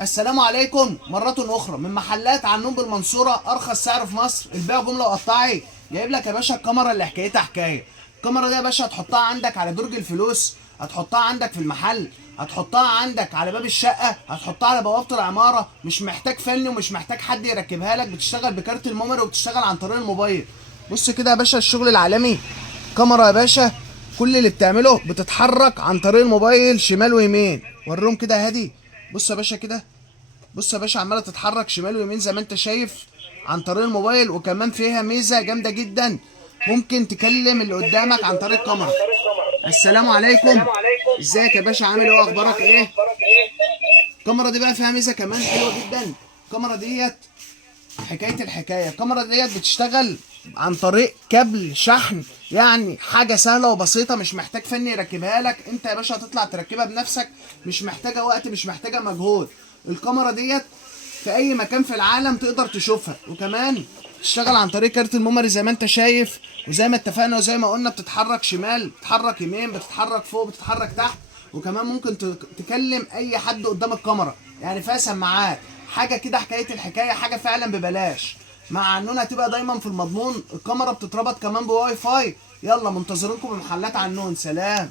السلام عليكم مرة أخرى من محلات عنون بالمنصورة، أرخص سعر في مصر، البيع جملة وقطاعي. جايب لك يا باشا الكاميرا اللي حكايتها حكاية. الكاميرا دي يا باشا هتحطها عندك على درج الفلوس، هتحطها عندك في المحل، هتحطها عندك على باب الشقة، هتحطها على بوابة العمارة. مش محتاج فني ومش محتاج حد يركبها لك، بتشتغل بكارت الميموري وبتشتغل عن طريق الموبايل. بص كده يا باشا الشغل العالمي. كاميرا يا باشا كل اللي بتعمله بتتحرك عن طريق الموبايل شمال ويمين. وريهم كده يا هادي. بص يا باشا كده، بص يا باشا عماله تتحرك شمال ويمين زي ما انت شايف عن طريق الموبايل. وكمان فيها ميزه جامده جدا، ممكن تكلم اللي قدامك عن طريق الكاميرا. السلام عليكم. ازيك يا باشا، عامل ايه واخبارك ايه؟ الكاميرا دي بقى فيها ميزه كمان حلوه جدا. الكاميرا ديت حكايه الحكايه، الكاميرا ديت بتشتغل عن طريق كابل شحن، يعني حاجه سهله وبسيطه، مش محتاج فني يركبها لك. انت يا باشا هتطلع تركبها بنفسك، مش محتاجه وقت، مش محتاجه مجهود. الكاميرا ديت في اي مكان في العالم تقدر تشوفها. وكمان تشتغل عن طريق كارت الميموري زي ما انت شايف، وزي ما اتفقنا وزي ما قلنا بتتحرك شمال، بتتحرك يمين، بتتحرك فوق، بتتحرك تحت. وكمان ممكن تكلم اي حد قدام الكاميرا، يعني فيها سماعات. حاجه كده حكايه الحكايه، حاجه فعلا ببلاش. مع عنون هتبقى دايما في المضمون. الكاميرا بتتربط كمان بواي فاي. يلا منتظرينكم بمحلات عنون. سلام.